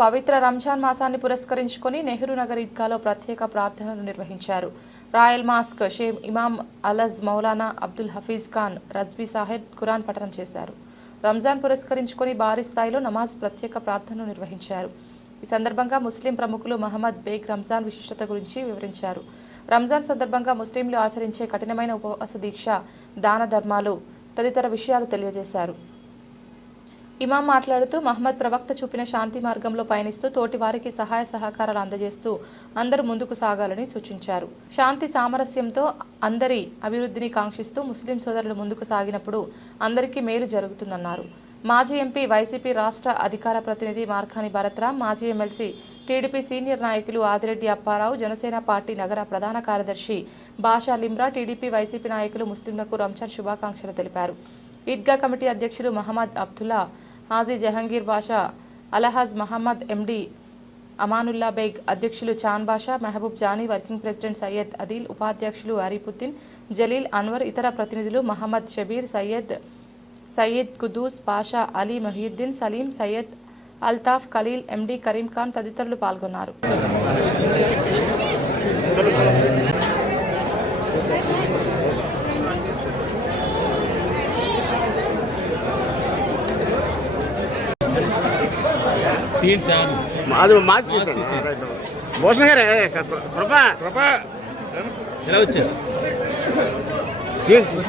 పవిత్ర రంజాన్ మాసాన్ని పురస్కరించుకొని నెహ్రూ నగర్ ఈద్గాలో ప్రత్యేక ప్రార్థనలు నిర్వహించారు. రాయల్ మాస్క్ షేమ్ ఇమాం అలజ్ మౌలానా అబ్దుల్ హఫీజ్ ఖాన్ రజ్బీ సాహెబ్ ఖురాన్ పఠనం చేశారు. రంజాన్ పురస్కరించుకొని భారీ స్థాయిలో నమాజ్ ప్రత్యేక ప్రార్థనలు నిర్వహించారు. ఈ సందర్భంగా ముస్లిం ప్రముఖులు మహమ్మద్ బేగ్ రంజాన్ విశిష్టత గురించి వివరించారు. రంజాన్ సందర్భంగా ముస్లింలు ఆచరించే కఠినమైన ఉపవాస దీక్ష దాన ధర్మాలు తదితర విషయాలు తెలియజేశారు. ఇమాం మాట్లాడుతూ మహమ్మద్ ప్రవక్త చూపిన శాంతి మార్గంలో పయనిస్తూ తోటి వారికి సహాయ సహకారాలు అందజేస్తూ అందరూ ముందుకు సాగాలని సూచించారు. శాంతి సామరస్యంతో అందరి అభివృద్ధిని కాంక్షిస్తూ ముస్లిం సోదరులు ముందుకు సాగినప్పుడు అందరికీ మేలు జరుగుతుందన్నారు. మాజీ ఎంపీ వైసీపీ రాష్ట్ర అధికార ప్రతినిధి మార్కాని భరత్రామ్ మాజీ ఎమ్మెల్సీ టీడీపీ సీనియర్ నాయకులు ఆదిరెడ్డి అప్పారావు జనసేన పార్టీ నగర ప్రధాన కార్యదర్శి బాషా లిమ్రా టీడీపీ వైసీపీ నాయకులు ముస్లింలకు రంజాన్ శుభాకాంక్షలు తెలిపారు. ఈద్గా కమిటీ అధ్యక్షులు మహమ్మద్ అబ్దుల్లా హాజీ జహంగీర్ బాషా అలహాజ్ మహమ్మద్ ఎండి అమానుల్లా బేగ్ అధ్యక్షులు చాన్ బాషా మెహబూబ్ జానీ వర్కింగ్ ప్రెసిడెంట్ సయ్యద్ అదిల్ ఉపాధ్యక్షులు అరీపుద్దీన్ జలీల్ అన్వర్ ఇతర ప్రతినిధులు మహమ్మద్ షబీర్ సయ్యద్ సయ్యద్ కుదూస్ పాషా అలీ మొహీద్దీన్ సలీం సయ్యద్ అల్తాఫ్ ఖలీల్ ఎండి కరీం ఖాన్ తదితరులు పాల్గొన్నారు. భూషణ్ గారే కృపా కృపా. ఎలా వచ్చారు?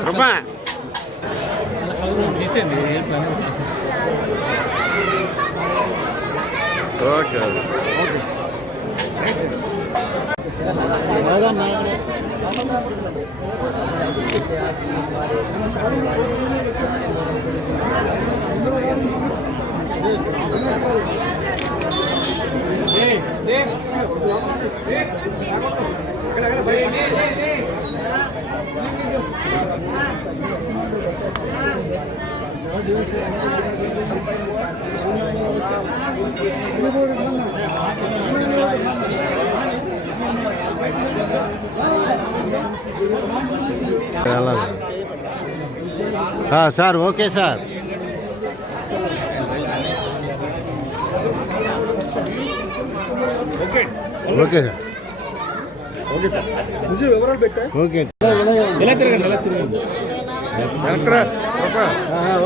కృపా. తీసేయండి ఏం పని లేదు. Okay sir okay sir okay sir okay ఎలా తిరగండి? ఎలా తిరగండి?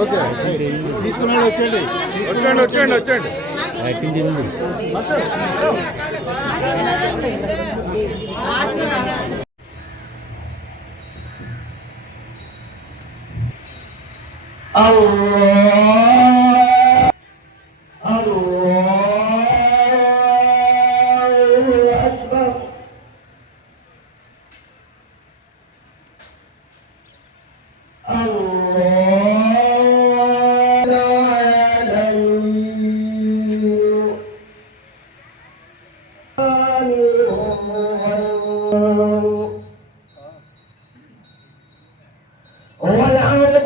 ఓకే తీసుకున్నాడు వచ్చండి. వచ్చేయండి వచ్చేయండి వచ్చేయండి యాక్టింగ్ చేయండి. والعرض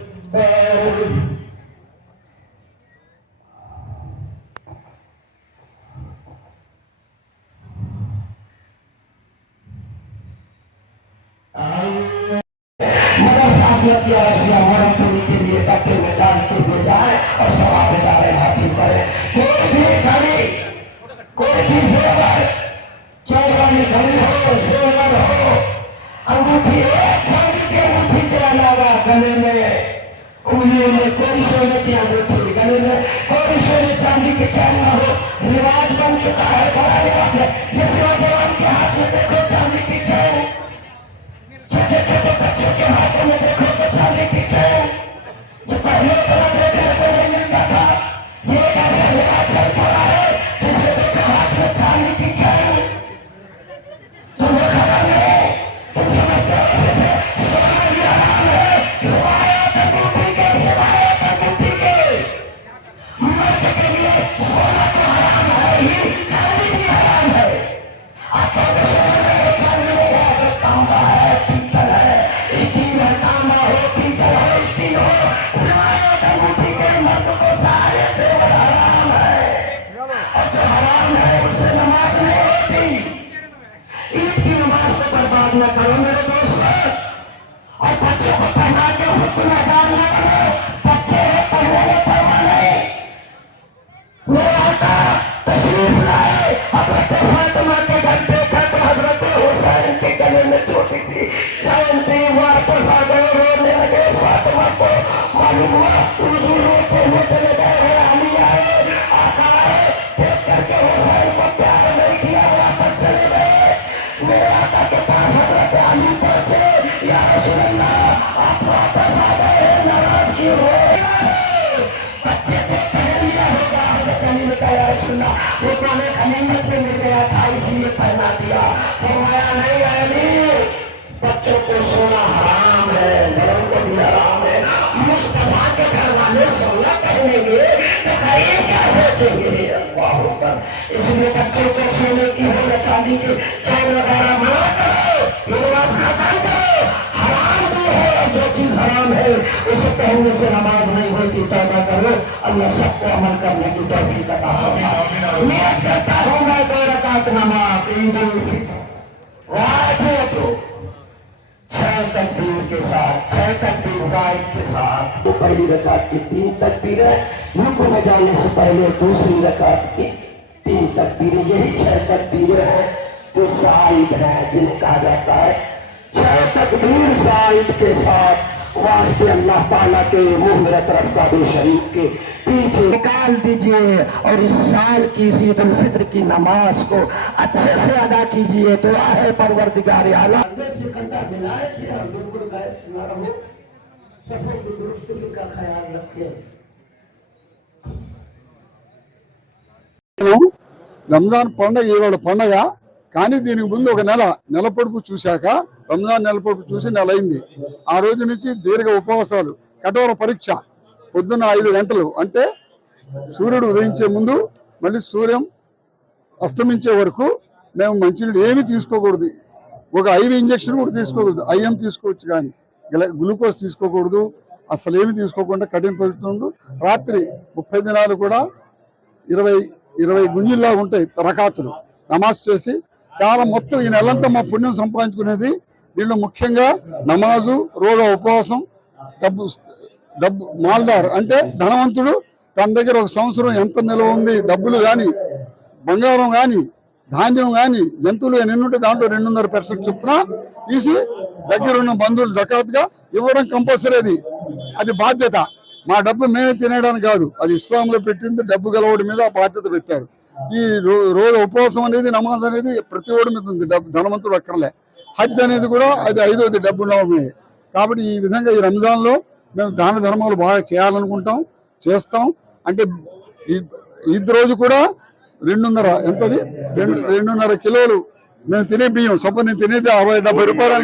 के मैदान के लिए जाए और सवाब हासिल करे कोई भी घड़ी कोई भी जेवर चौरानी घड़ी हो जेवर हो अंगूठी एक की अंगूठी के अलावा गले में उंगलियों में कोई सोने की अंगूठी गले में कोई सोने चांदी की चैन हो रिवाज बन चुका है बड़ा रिवाज है तो खलीमत पे मिल गया था इसलिए पहना दिया फरमाया नहीं अली बच्चों को सोना हराम है बड़ों को भी हराम है मुस्तफ़ा के घर वाले सोना पहनेंगे तो गरीब क्या सोचेंगे इसलिए बच्चों को सोने की हो या चांदी की चैन वगैरह मना करो नमाज़ खत्म करो हराम तो है जो चीज़ हराम है उसे पहनने से नमाज़ नहीं होती तौबा करो अल्लाह सबको अमल करने की तौफीक अता मैं कहता हूँ, मैं दो रकात नमाज़, ईद उल फितर। रात को छह तकबीर के साथ, छह तकबीर जायद के साथ तो पहली रकात की तीन तकबीरें रुकू में जाने से पहले दूसरी रकात की तीन तकबीरें यही छह तकबीरें हैं जो शाहिद है जिन्हें कहा जाता है। छह तकबीर शाहिद के साथ वास्ते अल्लाह ताला के मुंह मेरा तरफ का दो शरीफ के पीछे निकाल दीजिए और इस साल की इस ईद उल फित्र की नमाज को अच्छे से अदा कीजिए दुआ है परवरदिगार आला सिकंदर विलायत और बिल्कुल गायब न रहो सफर की दुरुस्ती का ख्याल रखें నేను రంజాన్ పండగ ఇవాళ పండగ కానీ దీనికి ముందు ఒక నెల నెల పొడుపు చూశాక రంజాన్ నెల చూసి నెల అయింది ఆ రోజు నుంచి దీర్ఘ ఉపవాసాలు కఠోర పరీక్ష పొద్దున్న ఐదు గంటలు. అంటే సూర్యుడు ఉదయించే ముందు మళ్ళీ సూర్యం అస్తమించే వరకు మేము మంచినీళ్ళు ఏమీ తీసుకోకూడదు. ఒక ఐవి ఇంజక్షన్ కూడా తీసుకోకూడదు. ఐఎం తీసుకోవచ్చు కానీ గ్లూకోజ్ తీసుకోకూడదు. అసలు ఏమి తీసుకోకుండా కఠిన పడుతుండు రాత్రి ముప్పై దినాలు కూడా ఇరవై ఇరవై గుంజిల్లా ఉంటాయి రకాతులు. నమాజ్ చేసి చాలా మొత్తం ఈ నెలంతా మా పుణ్యం సంపాదించుకునేది దీనిలో ముఖ్యంగా నమాజు రోజా ఉపవాసం డబ్బు డబ్బు మాల్దార్ అంటే ధనవంతుడు తన దగ్గర ఒక సంవత్సరం ఎంత నిల్వ ఉంది డబ్బులు కానీ బంగారం కానీ ధాన్యం కానీ జంతువులు ఎన్నుంటే దాంట్లో రెండున్నర పర్సెంట్ చొప్పున తీసి దగ్గర ఉన్న బంధువులు జకాత్గా ఇవ్వడం కంపల్సరీ అది. అది బాధ్యత. మా డబ్బు మేమే తినేయడానికి కాదు. అది ఇస్లాంలో పెట్టింది డబ్బు గలవాడి మీద బాధ్యత పెట్టారు. ఈ రోజు ఉపవాసం అనేది నమాజ్ అనేది ప్రతి ఓడి మీద ఉంది డబ్బు ధనవంతుడు అక్కర్లే. హజ్ అనేది కూడా అది ఐదోది డబ్బు ఉన్నవమే కాబట్టి ఈ విధంగా ఈ రంజాన్లో మేము దాన ధర్మాలు బాగా చేయాలనుకుంటాం చేస్తాం. అంటే ఈ- ఈద్ రోజు కూడా రెండున్నర ఎంతది? రెండు రెండున్నర కిలోలు మేము తినే బియ్యం. సపోజ్ నేను తినేది అరవై డెబ్బై రూపాయలు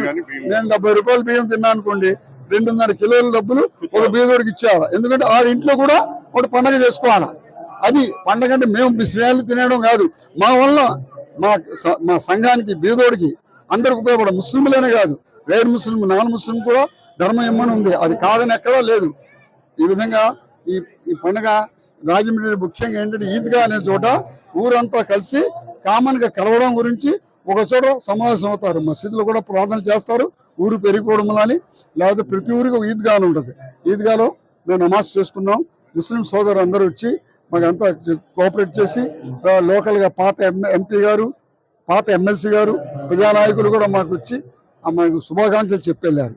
నేను డెబ్బై రూపాయలు బియ్యం తిన్నా అనుకోండి రెండున్నర కిలోల డబ్బులు ఒక బీదోడికి ఇచ్చేయాలి. ఎందుకంటే ఆ ఇంట్లో కూడా ఒకటి పండగ చేసుకోవాలి. అది పండగ అంటే మేము బిస్వేలు తినడం కాదు. మా వల్ల మా మా సంఘానికి బీదోడికి అందరికి ఉపయోగపడ ముస్లింలనే కాదు. వేరు ముస్లిం నాన్ ముస్లిం కూడా ధర్మం ఇమ్మని ఉంది. అది కాదని ఎక్కడా లేదు. ఈ విధంగా ఈ ఈ పండుగ రాజమండ్రి ముఖ్యంగా ఏంటంటే ఈద్గా అనే చోట ఊరంతా కలిసి కామన్గా కలవడం గురించి ఒక చోట సమావేశం అవుతారు. మసీదులో కూడా ప్రార్థన చేస్తారు. ఊరు పెరిగిపోవడం అని లేకపోతే ప్రతి ఊరికి ఒక ఈద్గా అని ఉంటుంది. ఈద్గాలో మేము నమాజ్ చేసుకున్నాం. ముస్లిం సోదరు అందరూ వచ్చి మాకు అంతా కోఆపరేట్ చేసి లోకల్గా లోకల్గా పాత ఎంపీ గారు పాత ఎమ్మెల్సీ గారు ప్రజానాయకులు కూడా మాకు వచ్చి ఆ, మాకు శుభాకాంక్షలు చెప్పెళ్ళారు.